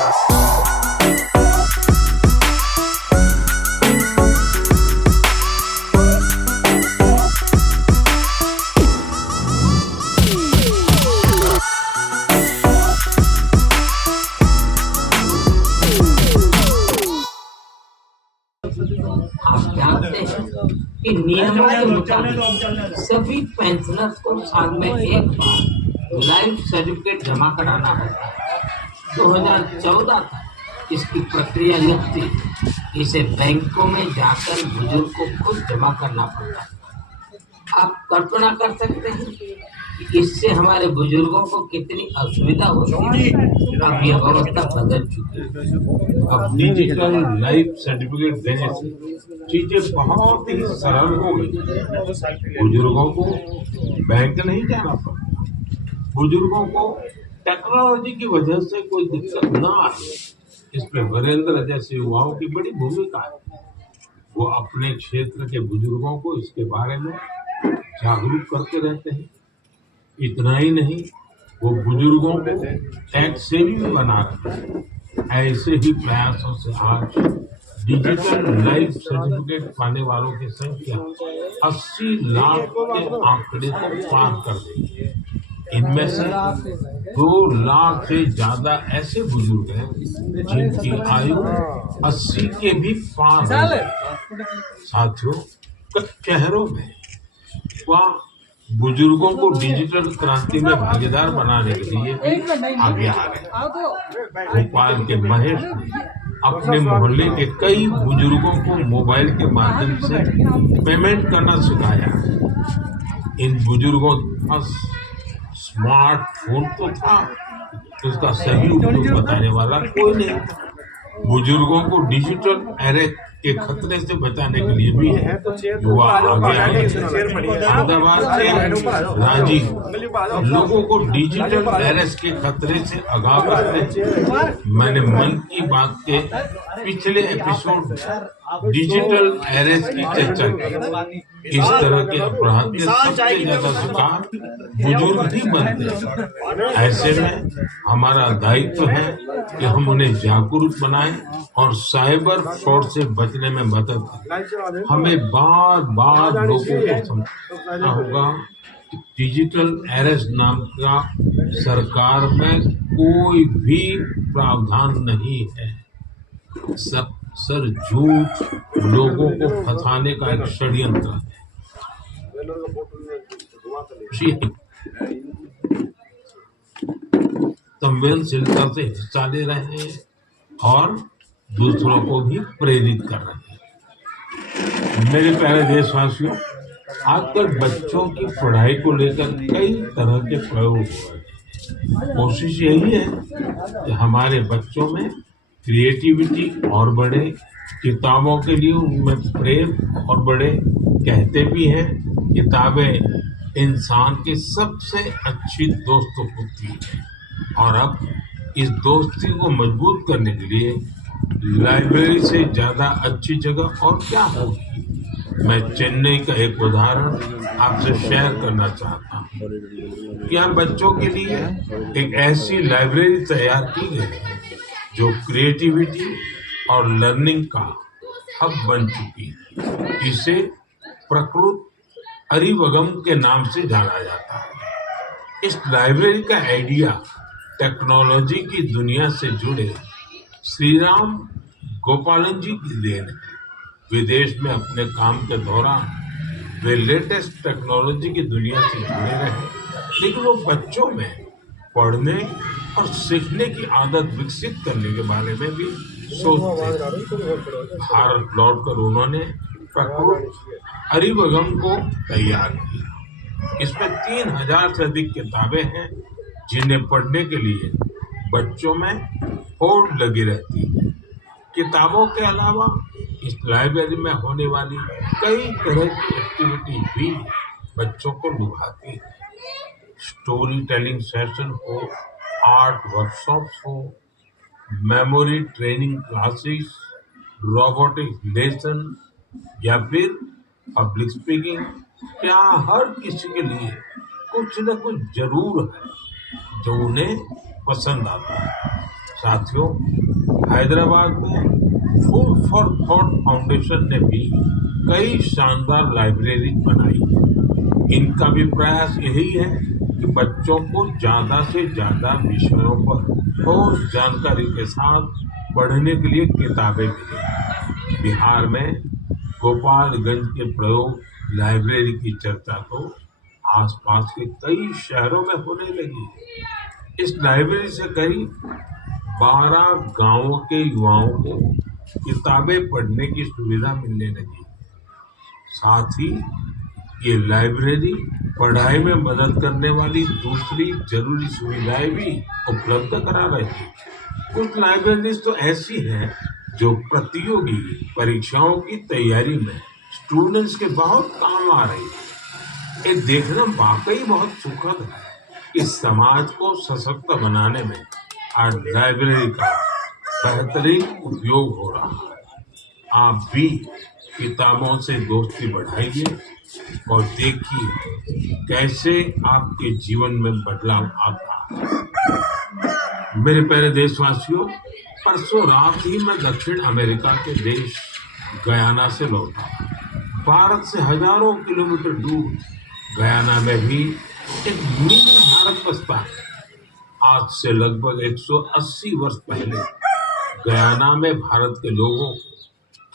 आप जानते हैं कि नियमों के मुताबिक सभी पेंशनर्स को साल में एक बार लाइफ सर्टिफिकेट जमा कराना होता है। 2014 तक इसकी प्रक्रिया यह थी, इसे बैंकों में जाकर बुजुर्ग को खुद जमा करना पड़ता है। आप कल्पना कर सकते हैं कि इससे हमारे बुजुर्गों को कितनी असुविधा होती है। अब यह व्यवस्था बदल चुकी है। अब डिजिटल लाइफ सर्टिफिकेट देने से चीजें बहुत ही सरल हो गई। बुजुर्गों को बैंक नहीं जाना पड़ता। बुजुर्गों को टेक्नोलॉजी की वजह से कोई दिक्कत न आए, इसमें वीरेंद्र जैसे युवाओं की बड़ी भूमिका है। वो अपने क्षेत्र के बुजुर्गों को इसके बारे में जागरूक करते रहते हैं। इतना ही नहीं, वो बुजुर्गों को टैक्स सेवी भी बना रहे हैं। ऐसे ही प्रयासों से आज डिजिटल लाइफ सर्टिफिकेट पाने वालों की संख्या 80 लाख के आंकड़े को पार कर गई है। इनमें से 2 लाख से ज्यादा ऐसे बुजुर्ग हैं जिनकी आयु 80 के भी पार हो गई। साथियों, कुछ शहरों में वह बुजुर्गों को डिजिटल क्रांति में भागीदार बनाने के लिए भी आगे आ गए। भोपाल के महेश ने अपने मोहल्ले के कई बुजुर्गों को मोबाइल के माध्यम से पेमेंट करना सिखाया। इन बुजुर्गों के पास स्मार्टफोन तो था, उसका सही उपयोग बताने वाला कोई नहीं था। बुजुर्गों को डिजिटल अरेस्ट के खतरे से बचाने के लिए भी युवा आगे आए। अहमदाबाद से राजीव लोगों को डिजिटल अरेस्ट के खतरे से आगाह करते हैं। मैंने मन की बात के पिछले एपिसोड में डिजिटल अरेस्ट की चर्चा की। इस तरह के अपराध के सबसे ज्यादा शिकार बुजुर्ग ही बनते हैं। ऐसे में हमारा दायित्व है कि हम उन्हें जागरूक बनाएं और साइबर फ्रॉड से बचने में मदद करें। हमें बार बार लोगों को समझाना होगा कि डिजिटल अरेस्ट नाम का सरकार में कोई भी प्रावधान नहीं है। सब सर झूठ लोगों को फंसाने का एक षड्यंत्र है। संवेदनशीलता से हिस्सा ले रहे हैं और दूसरों को भी प्रेरित कर रहे हैं। मेरे प्यारे देशवासियों, आजकल बच्चों की पढ़ाई को लेकर कई तरह के प्रयोग हो रहे हैं। कोशिश यही है कि हमारे बच्चों में क्रिएटिविटी और बढ़े, किताबों के लिए उनमें प्रेम और बढ़े। कहते भी हैं, किताबें इंसान की सबसे अच्छी दोस्त होती है। और अब इस दोस्ती को मजबूत करने के लिए लाइब्रेरी से ज्यादा अच्छी जगह और क्या होगी। मैं चेन्नई का एक उदाहरण आपसे शेयर करना चाहता हूँ। यहाँ बच्चों के लिए एक ऐसी लाइब्रेरी तैयार की गई है जो क्रिएटिविटी और लर्निंग का हब बन चुकी है। इसे प्रकृत अरिवगम के नाम से जाना जाता है। इस लाइब्रेरी का आइडिया टेक्नोलॉजी की दुनिया से जुड़े श्रीराम गोपालन जी की देन है। विदेश में अपने काम के दौरान वे लेटेस्ट टेक्नोलॉजी की दुनिया से जुड़े रहे, लेकिन वो बच्चों में पढ़ने और सीखने की आदत विकसित करने के बारे में भी सोचते। भारत लौटकर उन्होंने प्रकृत अरिवगम को तैयार किया। इसमें 3000 से अधिक किताबें हैं जिन्हें पढ़ने के लिए बच्चों में होड़ लगी रहती है। किताबों के अलावा इस लाइब्रेरी में होने वाली कई तरह की एक्टिविटी भी बच्चों को लुभाती है। स्टोरी टेलिंग सेशन हो, आर्ट वर्कशॉप्स हो, memory training classes, robotic lesson या फिर पब्लिक स्पीकिंग, यहाँ हर किसी के लिए कुछ न कुछ जरूर है जो उन्हें पसंद आता है। साथियों, हैदराबाद में फूड फॉर थॉट फाउंडेशन ने भी कई शानदार लाइब्रेरी बनाई। इनका भी प्रयास यही है कि बच्चों को ज्यादा से ज्यादा विषयों पर और जानकारी के साथ पढ़ने के लिए किताबें मिले। बिहार में गोपालगंज के प्रयोग लाइब्रेरी की चर्चा तो आसपास के कई शहरों में होने लगी। इस लाइब्रेरी से करीब 12 गांवों के युवाओं को किताबें पढ़ने की सुविधा मिलने लगी। साथ ही ये लाइब्रेरी पढ़ाई में मदद करने वाली दूसरी जरूरी सुविधाएं भी उपलब्ध करा रही है। कुछ लाइब्रेरीज तो ऐसी हैं जो प्रतियोगी परीक्षाओं की तैयारी में स्टूडेंट्स के बहुत काम आ रही है। ये देखना वाकई बहुत सुखद है कि समाज को सशक्त बनाने में आज लाइब्रेरी का बेहतरीन उपयोग हो रहा है। आप भी किताबों से दोस्ती बढ़ाइए और देखिए कैसे आपके जीवन में बदलाव आता है। मेरे प्यारे देशवासियों, परसों रात ही मैं दक्षिण अमेरिका के देश गयाना से लौटा। भारत से हजारों किलोमीटर दूर गयाना में भी एक मिनी भारत बसता है। आज से लगभग 180 वर्ष पहले गयाना में भारत के लोगों को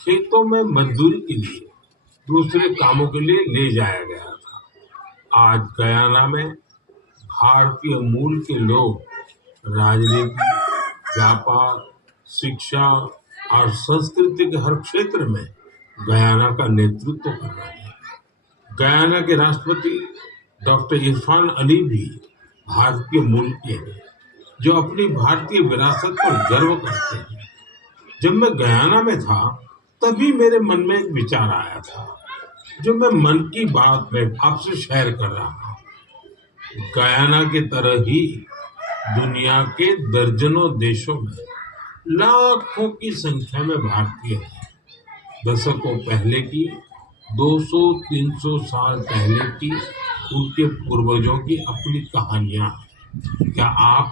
खेतों में मजदूरी के लिए दूसरे कामों के लिए ले जाया गया था। आज गयाना में भारतीय मूल के लोग राजनीति, व्यापार, शिक्षा और संस्कृति के हर क्षेत्र में गयाना का नेतृत्व कर रहे हैं। गयाना के राष्ट्रपति डॉक्टर इरफान अली भी भारतीय मूल के हैं, जो अपनी भारतीय विरासत पर गर्व करते हैं। जब मैं गयाना में था तभी मेरे मन में एक विचार आया था जो मैं मन की बात में आपसे शेयर कर रहा हूँ। गयाना की तरह ही दुनिया के दर्जनों देशों में लाखों की संख्या में भारतीय हैं। दशकों पहले की, 200-300 साल पहले की उनके पूर्वजों की अपनी कहानियां हैं। क्या आप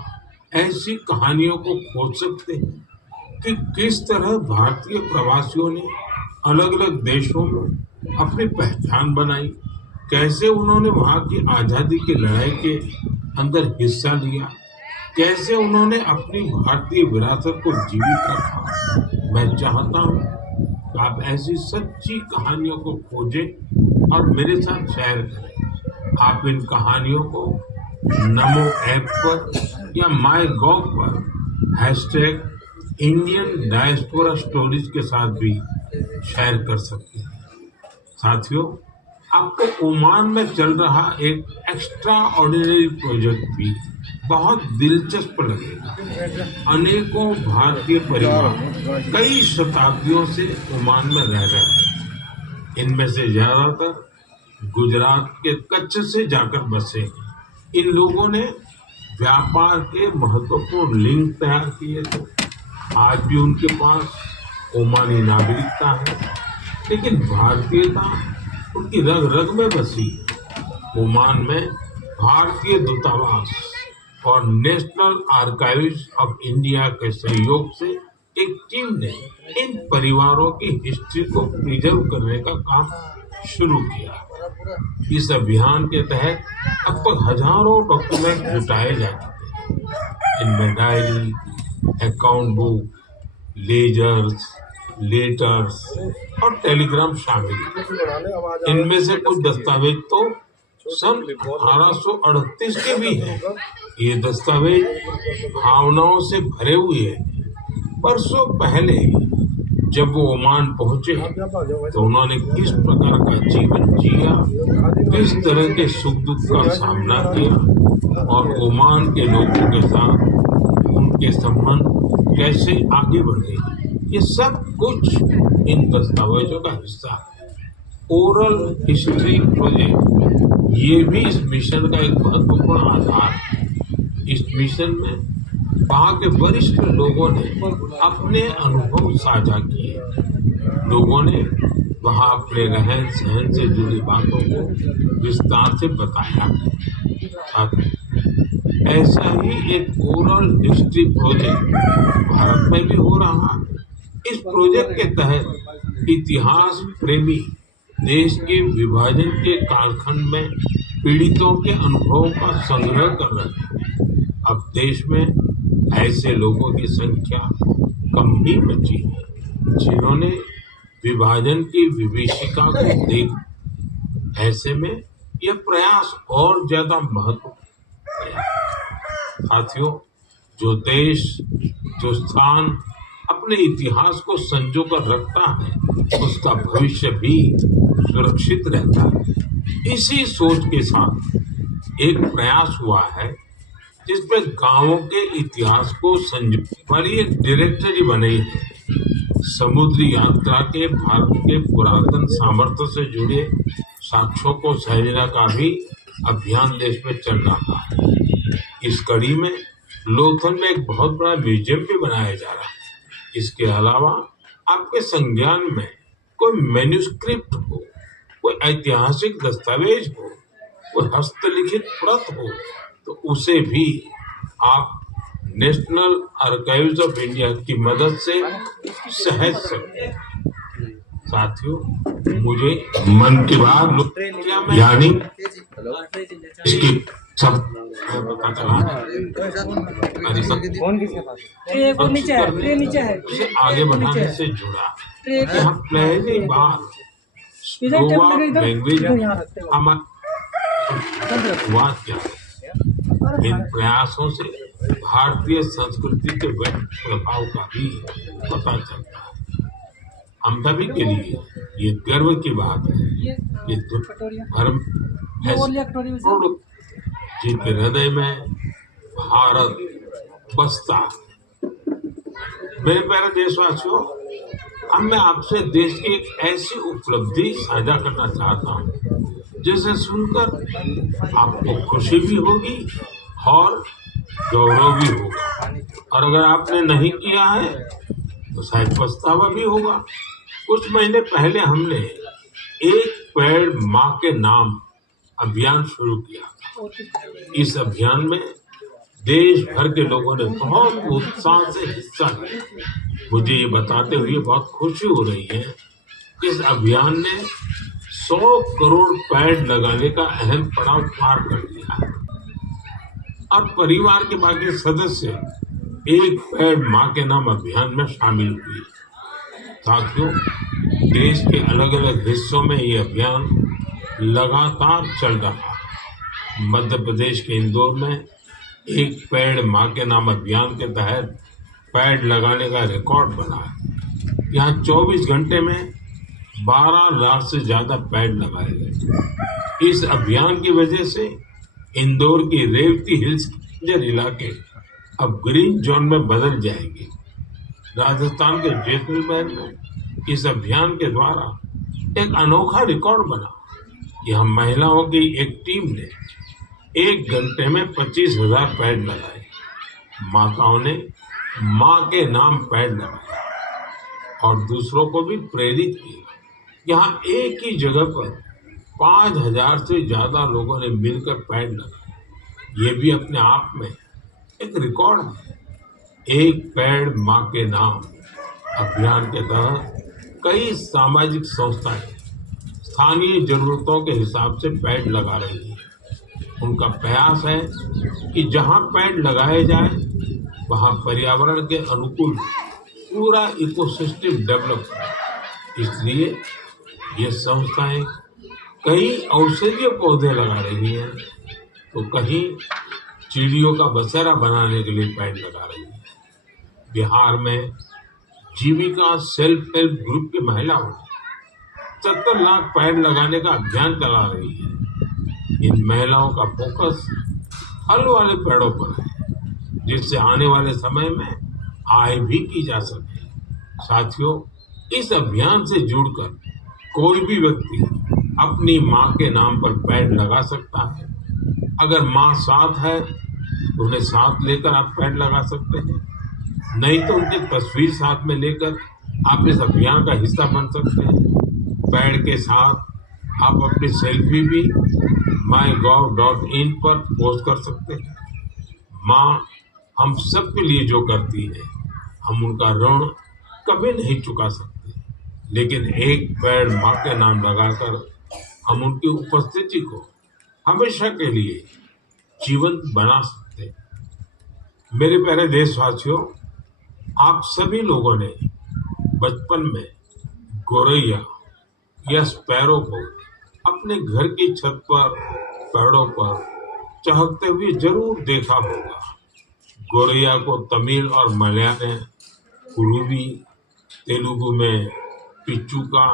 ऐसी कहानियों को खोज सकते हैं कि किस तरह भारतीय प्रवासियों ने अलग अलग देशों में अपनी पहचान बनाई, कैसे उन्होंने वहां की आजादी की लड़ाई के अंदर हिस्सा लिया, कैसे उन्होंने अपनी भारतीय विरासत को जीवित रखा। मैं चाहता हूं कि आप ऐसी सच्ची कहानियों को खोजें और मेरे साथ शेयर करें। आप इन कहानियों को नमो ऐप पर या माई गॉव पर #इंडियन डायस्पोरा स्टोरीज के साथ भी शेयर कर सकते हैं। साथियों, आपको ओमान में चल रहा एक एक्स्ट्रा ऑर्डिनरी प्रोजेक्ट भी बहुत दिलचस्प लगेगा। अनेकों भारतीय परिवार कई शताब्दियों से ओमान में रह रहे हैं। इनमें से ज्यादातर गुजरात के कच्छ से जाकर बसे हैं। इन लोगों ने व्यापार के महत्वपूर्ण लिंक तैयार किए थे। आज भी उनके पास ओमानी नागरिकता है, लेकिन भारतीयता उनकी रग रग में बसी है। ओमान में भारतीय दूतावास और नेशनल आर्काइव्स ऑफ इंडिया के सहयोग से एक टीम ने इन परिवारों की हिस्ट्री को प्रिजर्व करने का काम शुरू किया। इस अभियान के तहत अब तक हजारों डॉक्यूमेंट जुटाए जा चुके हैं। इनमें diary, account book, ledgers, letters और टेलीग्राम शामिल हैं। इनमें से कुछ दस्तावेज तो सन 1838 के भी हैं। ये दस्तावेज भावनाओं से भरे हुए हैं। बरसों पहले जब वो ओमान पहुंचे तो उन्होंने किस प्रकार का जीवन जिया, किस तरह के सुख दुख का सामना किया और ओमान के लोगों के साथ उनके संबंध कैसे आगे बढ़े, ये सब कुछ इन दस्तावेजों का हिस्सा है। ओरल हिस्ट्री प्रोजेक्ट ये भी इस मिशन का एक महत्वपूर्ण आधार है। इस मिशन में वहाँ के वरिष्ठ लोगों ने अपने अनुभव साझा किए। लोगों ने वहाँ अपने रहन सहन से जुड़ी बातों को विस्तार से बताया। ऐसा ही एक ओरल हिस्ट्री प्रोजेक्ट भारत में भी हो रहा है। इस प्रोजेक्ट के तहत इतिहास प्रेमी देश के विभाजन के कालखंड में पीड़ितों के अनुभवों का संग्रह कर रहे हैं। अब देश में ऐसे लोगों की संख्या कम ही बची है जिन्होंने विभाजन की विभीषिका को देख। ऐसे में यह प्रयास और ज्यादा महत्वपूर्ण है। साथियों, जो देश, जो स्थान अपने इतिहास को संजो कर रखता है, उसका भविष्य भी सुरक्षित रहता है। इसी सोच के साथ एक प्रयास हुआ है जिसमें गांवों के इतिहास को संजो पर एक डायरेक्टरी बनी है। समुद्री यात्रा के भारत के पुरातन सामर्थ्य से जुड़े साक्ष्यों को सहेजने का भी अभियान देश में चल रहा है। इस कड़ी में लोथल में एक बहुत बड़ा म्यूजियम भी बनाया जा रहा है। इसके अलावा आपके संज्ञान में कोई मैन्युस्क्रिप्ट हो, कोई ऐतिहासिक दस्तावेज हो, कोई हस्तलिखित प्रत हो, तो उसे भी आप नेशनल आर्काइव्स ऑफ इंडिया की मदद से सहेज सकते हैं। साथियों, मुझे मन की बात यानी इसकी सब उसे आगे बढ़ाने से जुड़ा। यहाँ पहली बार लैंग्वेज हमारा किया। इन प्रयासों से भारतीय संस्कृति के प्रभाव का भी पता चलता है। हम सभी के लिए ये गर्व की बात है कि धर्म जिनके हृदय में भारत बसता। मेरे प्यारे देशवासियों, अब मैं आपसे देश की एक ऐसी उपलब्धि साझा करना चाहता हूँ जिसे सुनकर आपको खुशी भी होगी और गौरव भी होगा, और अगर आपने नहीं किया है तो शायद पछतावा भी होगा। कुछ महीने पहले हमने एक पेड़ माँ के नाम अभियान शुरू किया था। इस अभियान में देश भर के लोगों ने बहुत उत्साह से हिस्सा लिया। मुझे ये बताते हुए बहुत खुशी हो रही है कि इस अभियान ने 100 करोड़ पेड़ लगाने का अहम पड़ाव पार कर लिया है और परिवार के बाकी सदस्य एक पेड़ माँ के नाम अभियान में शामिल हुए। साथियों, देश के अलग अलग हिस्सों में ये अभियान लगातार चल रहा है। मध्य प्रदेश के इंदौर में एक पेड़ माँ के नाम अभियान के तहत पेड़ लगाने का रिकॉर्ड बना है। यहाँ 24 घंटे में 12 लाख से ज्यादा पेड़ लगाए गए। इस अभियान की वजह से इंदौर की रेवती हिल्स इलाके अब ग्रीन जोन में बदल जाएंगे। राजस्थान के जैसलमेर में इस अभियान के द्वारा एक अनोखा रिकॉर्ड बना। यहाँ महिलाओं की एक टीम ने 1 घंटे में 25,000 पेड़ लगाए। माताओं ने माँ के नाम पेड़ लगाए और दूसरों को भी प्रेरित किया। यहाँ एक ही जगह पर 5,000 से ज्यादा लोगों ने मिलकर पेड़ लगाए। ये भी अपने आप में एक रिकॉर्ड है। एक पेड़ माँ के नाम अभियान के तहत कई सामाजिक संस्थाएं स्थानीय जरूरतों के हिसाब से पेड़ लगा रही हैं। उनका प्रयास है कि जहाँ पेड़ लगाए जाए वहाँ पर्यावरण के अनुकूल पूरा इकोसिस्टम डेवलप हो। इसलिए ये संस्थाएं कई औषधीय पौधे लगा रही हैं तो कहीं चिड़ियों का बसेरा बनाने के लिए पेड़ लगा रही है। बिहार में जीविका सेल्फ हेल्प ग्रुप की महिलाओं 70 लाख पेड़ लगाने का अभियान चला रही है। इन महिलाओं का फोकस फल वाले पेड़ों पर है जिससे आने वाले समय में आय भी की जा सके। साथियों, इस अभियान से जुड़कर कोई भी व्यक्ति अपनी माँ के नाम पर पेड़ लगा सकता है। अगर माँ साथ है तो उन्हें साथ लेकर आप पेड़ लगा सकते हैं, नहीं तो उनकी तस्वीर साथ में लेकर आप इस अभियान का हिस्सा बन सकते हैं। पेड़ के साथ आप अपनी सेल्फी भी mygov.in पर पोस्ट कर सकते हैं। माँ हम सब के लिए जो करती है, हम उनका ऋण कभी नहीं चुका सकते, लेकिन एक पेड़ माँ के नाम लगाकर हम उनकी उपस्थिति को हमेशा के लिए जीवंत बना सकते हैं। मेरे प्यारे देशवासियों, आप सभी लोगों ने बचपन में गोरैया या स्पैरो को अपने घर की छत पर, पेड़ों पर चहकते हुए जरूर देखा होगा। गोरैया को तमिल और मलयालम में कुरुवी, तेलुगु में पिचुका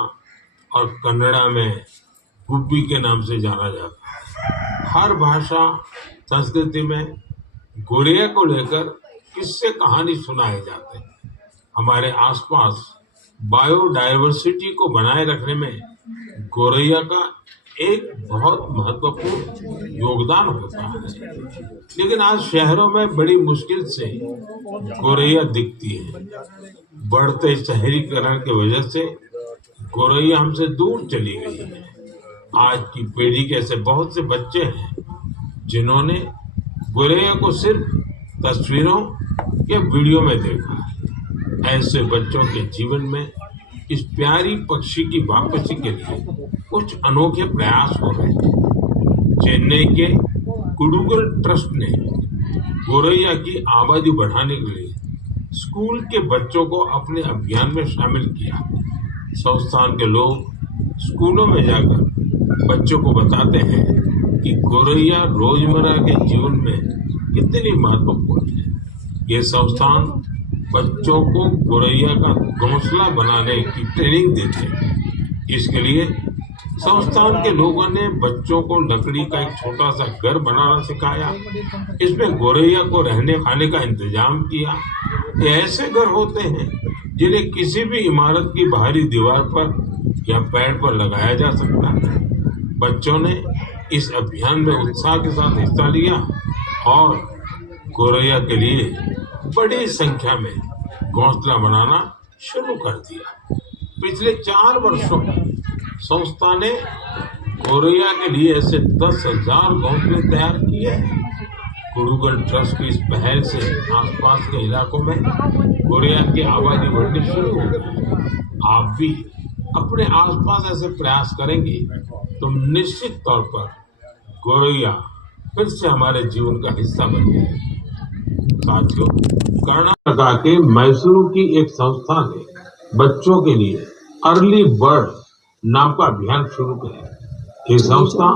और कन्नड़ा में गुब्बी के नाम से जाना जाता है। हर भाषा संस्कृति में गोरैया को लेकर किस्से कहानी सुनाए जाते हैं। हमारे आसपास बायोडायवर्सिटी को बनाए रखने में गोरैया का एक बहुत महत्वपूर्ण योगदान होता है, लेकिन आज शहरों में बड़ी मुश्किल से गोरैया दिखती है। बढ़ते शहरीकरण की वजह से गोरैया हमसे दूर चली गई है। आज की पीढ़ी के ऐसे बहुत से बच्चे हैं जिन्होंने गोरैया को सिर्फ तस्वीरों या वीडियो में देखा है। ऐसे बच्चों के जीवन में इस प्यारी पक्षी की वापसी के लिए कुछ अनोखे प्रयास हो रहे हैं। चेन्नई के कुडुगल ट्रस्ट ने गोरैया की आबादी बढ़ाने के लिए स्कूल के बच्चों को अपने अभियान में शामिल किया। संस्थान के लोग स्कूलों में जाकर बच्चों को बताते हैं कि गोरैया रोजमर्रा के जीवन में कितनी महत्वपूर्ण है। ये संस्थान बच्चों को गोरैया का घोंसला बनाने की ट्रेनिंग देते हैं। इसके लिए संस्थान के लोगों ने बच्चों को लकड़ी का एक छोटा सा घर बनाना सिखाया। इसमें गोरैया को रहने खाने का इंतजाम किया। ये ऐसे घर होते हैं जिन्हें किसी भी इमारत की बाहरी दीवार पर या पेड़ पर लगाया जा सकता है। बच्चों ने इस अभियान में उत्साह के साथ हिस्सा लिया और गोरैया के लिए बड़ी संख्या में घोंसला बनाना शुरू कर दिया। पिछले 4 वर्षों में संस्था ने गोरैया के लिए ऐसे 10,000 घोंसले तैयार किए हैं। कुडुगल ट्रस्ट की इस पहल से आसपास के इलाकों में गोरैया की आबादी बढ़नी शुरू हो गई। आप भी अपने आसपास ऐसे प्रयास करेंगे तो निश्चित तौर पर गोरैया फिर से हमारे जीवन का हिस्सा बन जाएगा। साथियों, कर्नाटक के मैसूरू की एक संस्था ने बच्चों के लिए अर्ली बर्ड नाम का अभियान शुरू किया। ये संस्था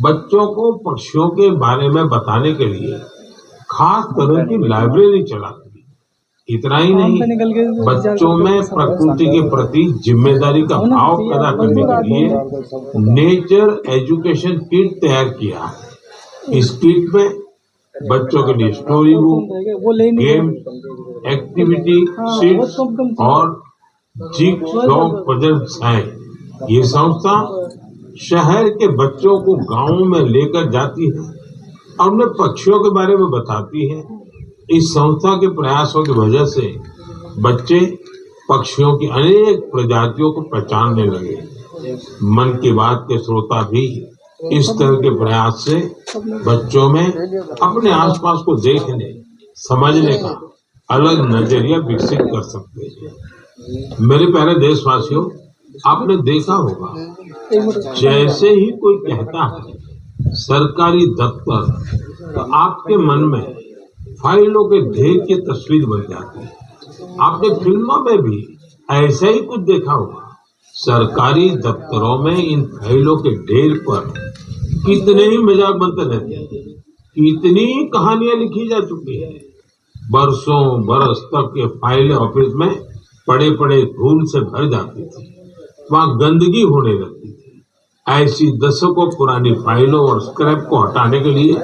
बच्चों को पक्षियों के बारे में बताने के लिए खास तरह की लाइब्रेरी चलाती है। इतना ही नहीं, बच्चों में प्रकृति के प्रति जिम्मेदारी का भाव पैदा करने के लिए नेचर एजुकेशन किट तैयार किया है। इस किट में बच्चों के लिए story book, game, activity sheets और जिगसॉ पजल्स हैं। ये संस्था शहर के बच्चों को गांवों में लेकर जाती है और उन्हें पक्षियों के बारे में बताती है। इस संस्था के प्रयासों की वजह से बच्चे पक्षियों की अनेक प्रजातियों को पहचानने लगे। मन की बात के श्रोता भी इस तरह के प्रयास से बच्चों में अपने आसपास को देखने, समझने का अलग नजरिया विकसित कर सकते हैं। मेरे प्यारे देशवासियों, आपने देखा होगा, जैसे ही कोई कहता है सरकारी दफ्तर, तो आपके मन में फाइलों के ढेर की तस्वीर बन जाती है। आपने फिल्मों में भी ऐसा ही कुछ देखा होगा। सरकारी दफ्तरों में इन फाइलों के ढेर पर कितने ही मजाक बनते रहते हैं, कितनी कहानियां लिखी जा चुकी है। बरसों बरस तक ये फाइलें ऑफिस में पड़े पड़े धूल से भर जाती थी, वहां गंदगी होने लगती थी। ऐसी दशकों पुरानी फाइलों और स्क्रैप को हटाने के लिए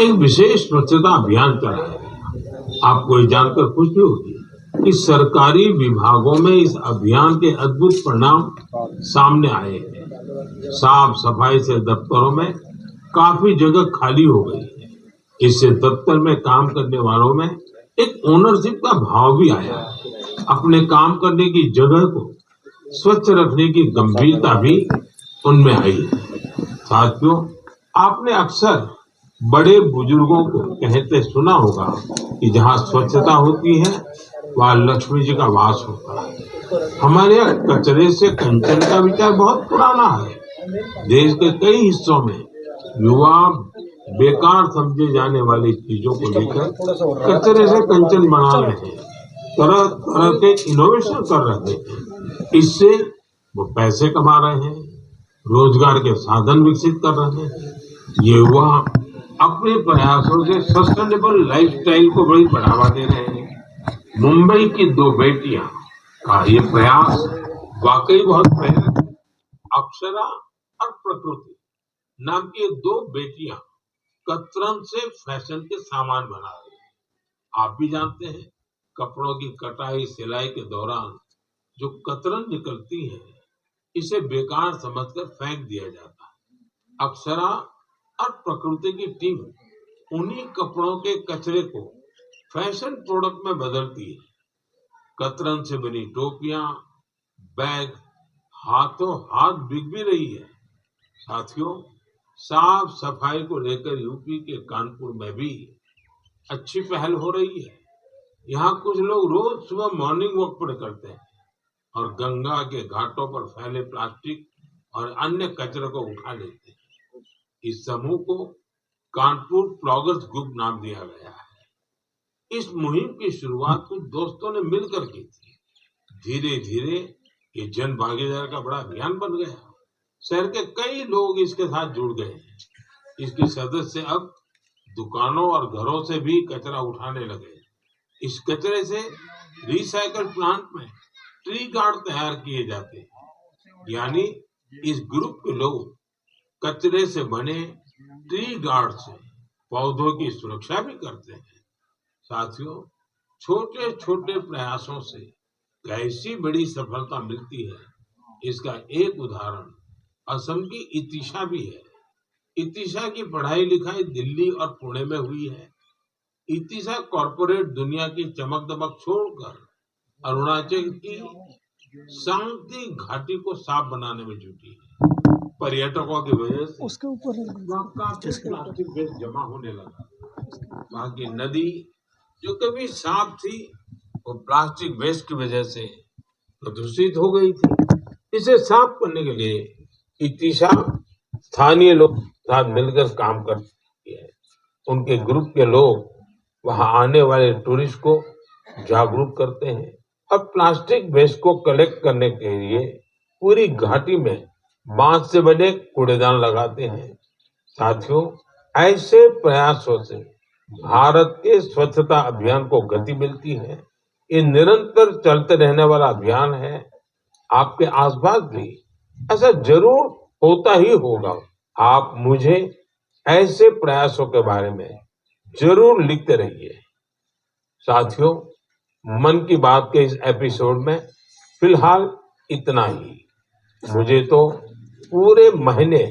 एक विशेष स्वच्छता अभियान चलाया गया। आपको ये जानकर खुशी होगी कि सरकारी विभागों में इस अभियान के अद्भुत परिणाम सामने आए हैं। साफ सफाई से दफ्तरों में काफी जगह खाली हो गई है। इससे दफ्तर में काम करने वालों में एक ओनरशिप का भाव भी आया है। अपने काम करने की जगह को स्वच्छ रखने की गंभीरता भी उनमें आई है। साथियों, आपने अक्सर बड़े बुजुर्गों को कहते सुना होगा कि जहाँ स्वच्छता होती है वहाँ लक्ष्मी जी का वास होता है। हमारे यहाँ कचरे से कंचन का विचार बहुत पुराना है। देश के कई हिस्सों में युवा बेकार समझे जाने वाली चीजों को लेकर कचरे से कंचन बना रहे हैं, तरह तरह के इनोवेशन कर रहे हैं। इससे वो पैसे कमा रहे हैं, रोजगार के साधन विकसित कर रहे हैं। ये युवा अपने प्रयासों से सस्टेनेबल लाइफस्टाइल को बड़ी बढ़ावा दे रहे हैं। मुंबई की 2 बेटियां का ये प्रयास वाकई बहुत प्रेरक है। अक्षरा और प्रकृति नाम की 2 बेटियां कतरन से फैशन के सामान बना रही हैं। आप भी जानते हैं, कपड़ों की कटाई सिलाई के दौरान जो कतरन निकलती है, इसे बेकार समझकर फेंक दिया जाता है। अक्षरा और प्रकृति की टीम उन्हीं कपड़ों के कचरे को फैशन प्रोडक्ट में बदलती है। कतरन से बनी टोपियां, बैग हाथों हाथ बिक भी रही है। साथियों, साफ सफाई को लेकर यूपी के कानपुर में भी अच्छी पहल हो रही है। यहाँ कुछ लोग रोज सुबह मॉर्निंग वॉक पर करते हैं और गंगा के घाटों पर फैले प्लास्टिक और अन्य कचरे को उठा लेते हैं। इस समूह को कानपुर प्लॉगर्स ग्रुप नाम दिया गया है। इस मुहिम की शुरुआत कुछ दोस्तों ने मिलकर की थी। धीरे धीरे ये जन भागीदारी का बड़ा अभियान बन गया। शहर के कई लोग इसके साथ जुड़ गए हैं। इसके सदस्य अब दुकानों और घरों से भी कचरा उठाने लगे। इस कचरे से रिसाइकल प्लांट में ट्री गार्ड तैयार किए जाते हैं। यानी इस ग्रुप के लोग कचरे से बने ट्री गार्ड से पौधों की सुरक्षा भी करते हैं। साथियों, छोटे छोटे प्रयासों से कैसी बड़ी सफलता मिलती है, इसका एक उदाहरण असम की इतिशा भी है। इतिशा की पढ़ाई लिखाई दिल्ली और पुणे में हुई है। इतिशा कॉर्पोरेट दुनिया की चमक दमक छोड़कर अरुणाचल की शांति घाटी को साफ बनाने में जुटी है। पर्यटकों की वजह से उसके ऊपर प्लास्टिक वेस्ट जमा होने लगा। वहाँ की नदी जो कभी साफ थी, वो प्लास्टिक वेस्ट की वजह से प्रदूषित हो गई थी। इसे साफ करने के लिए इतिशा स्थानीय लोग साथ मिलकर काम करती है। उनके ग्रुप के लोग वहां आने वाले टूरिस्ट को जागरूक करते हैं और प्लास्टिक वेस्ट को कलेक्ट करने के लिए पूरी घाटी में बांस से बने कूड़ेदान लगाते हैं। साथियों, ऐसे प्रयासों से भारत के स्वच्छता अभियान को गति मिलती है। ये निरंतर चलते रहने वाला अभियान है। आपके आसपास भी ऐसा जरूर होता ही होगा। आप मुझे ऐसे प्रयासों के बारे में जरूर लिखते रहिए। साथियों, मन की बात के इस एपिसोड में फिलहाल इतना ही। मुझे तो पूरे महीने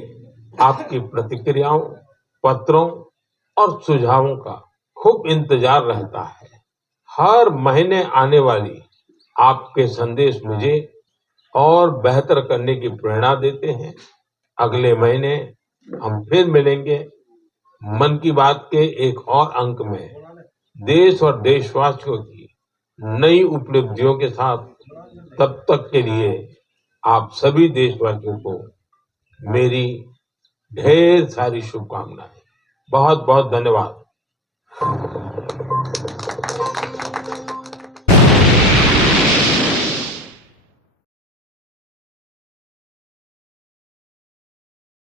आपकी प्रतिक्रियाओं, पत्रों और सुझावों का खूब इंतजार रहता है। हर महीने आने वाली आपके संदेश मुझे और बेहतर करने की प्रेरणा देते हैं। अगले महीने हम फिर मिलेंगे मन की बात के एक और अंक में, देश और देशवासियों की नई उपलब्धियों के साथ। तब तक के लिए आप सभी देशवासियों को मेरी ढेर सारी शुभकामनाएं। बहुत बहुत धन्यवाद।